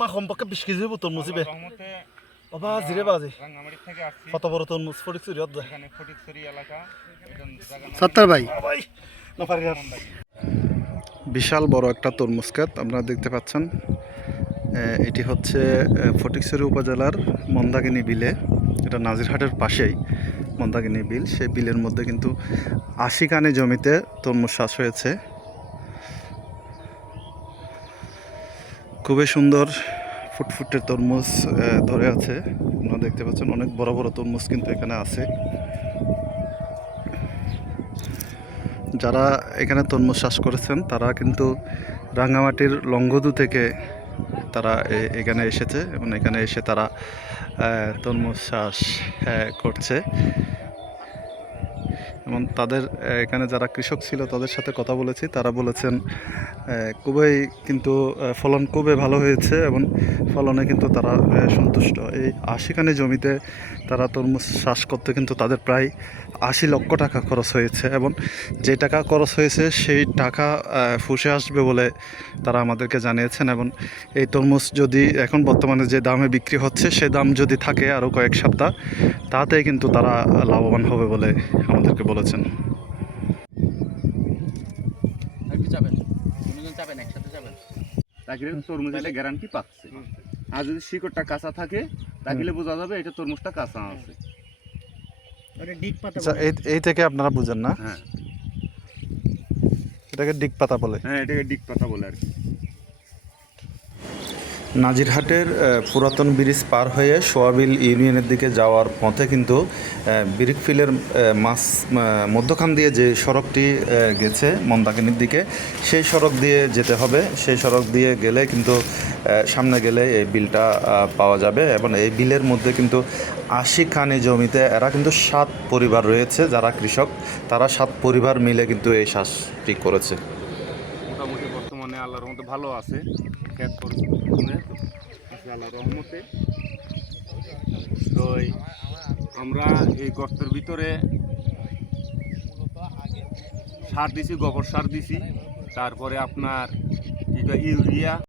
মা কমপক্ষে 20 কেজি হইব তরমুজ দিবে বাবা জিরে বাজে কত বড় তরমুজ ফটিকছড়ি এখানে ফটিকছড়ি এলাকা সত্তর ভাই বিশাল বড় একটা তরমুজ ক্ষেত আপনারা দেখতে পাচ্ছেন। এটি হচ্ছে ফটিকছড়ি উপজেলার মন্দাকিনী বিলে, এটা নাজিরহাটের পাশেই মন্দাকিনী বিল। সেই বিলের মধ্যে কিন্তু 80 কানি জমিতে তরমুজ চাষ হয়েছে। খুবই সুন্দর ফুটফুটে তরমুজ ধরে আছে, আপনারা দেখতে পাচ্ছেন। অনেক বড় বড় তরমুজ কিন্তু এখানে আছে। যারা এখানে তরমুজ চাষ করেছেন তারা কিন্তু রাঙ্গামাটির লংগদু থেকে তারা এখানে এসেছে এবং এখানে এসে তারা তরমুজ চাষ করছে এবং তাদের এখানে যারা কৃষক ছিল তাদের সাথে কথা বলেছি, তারা বলেছেন খুবই কিন্তু ফলন খুবই ভালো হয়েছে এবং ফলনে কিন্তু তারা সন্তুষ্ট। এই 80 কানি জমিতে তারা তরমুজ চাষ করতে কিন্তু তাদের প্রায় 80 লক্ষ টাকা খরচ হয়েছে এবং যে টাকা খরচ হয়েছে সেই টাকা ফুসে আসবে বলে তারা আমাদেরকে জানিয়েছেন। এবং এই তরমুজ যদি এখন বর্তমানে যে দামে বিক্রি হচ্ছে সে দাম যদি থাকে আরও কয়েক সপ্তাহ, তাতেই কিন্তু তারা লাভবান হবে বলে আমাদেরকে বলেছেন। তরমুজের গ্যারান্টি পাচ্ছে, আর যদি শিকড়টা কাঁচা থাকে তাহলে বোঝা যাবে এটা তরমুজটা কাঁচা আছে। এই থেকে আপনারা বুঝেন না? হ্যাঁ, এটাকে ডিগ পাতা বলে। হ্যাঁ, এটাকে ডিগ পাতা বলে আর কি। নাজিরহাটের পুরাতন ব্রিজ পার হয়ে সোয়াবিল ইউনিয়নের দিকে যাওয়ার পথে কিন্তু ব্রিকফিলের মধ্যখান দিয়ে যে সড়কটি গেছে মন্দাকিনীর দিকে, সেই সড়ক দিয়ে যেতে হবে। সেই সড়ক দিয়ে গেলে কিন্তু সামনে গেলে এই বিলটা পাওয়া যাবে এবং এই বিলের মধ্যে কিন্তু 80 কানি জমিতে এরা কিন্তু 7 পরিবার রয়েছে যারা কৃষক, তারা 7 পরিবার মিলে কিন্তু এই চাষটি করেছে। মোটামুটি বর্তমানে আল্লাহর রহমতে ভালো আছে, খেত আল্লাহর রহমতে। তো আমরা এই গর্তের ভিতরে সার দিছি, গোবর সার দিছি, তারপরে আপনার ইউরিয়া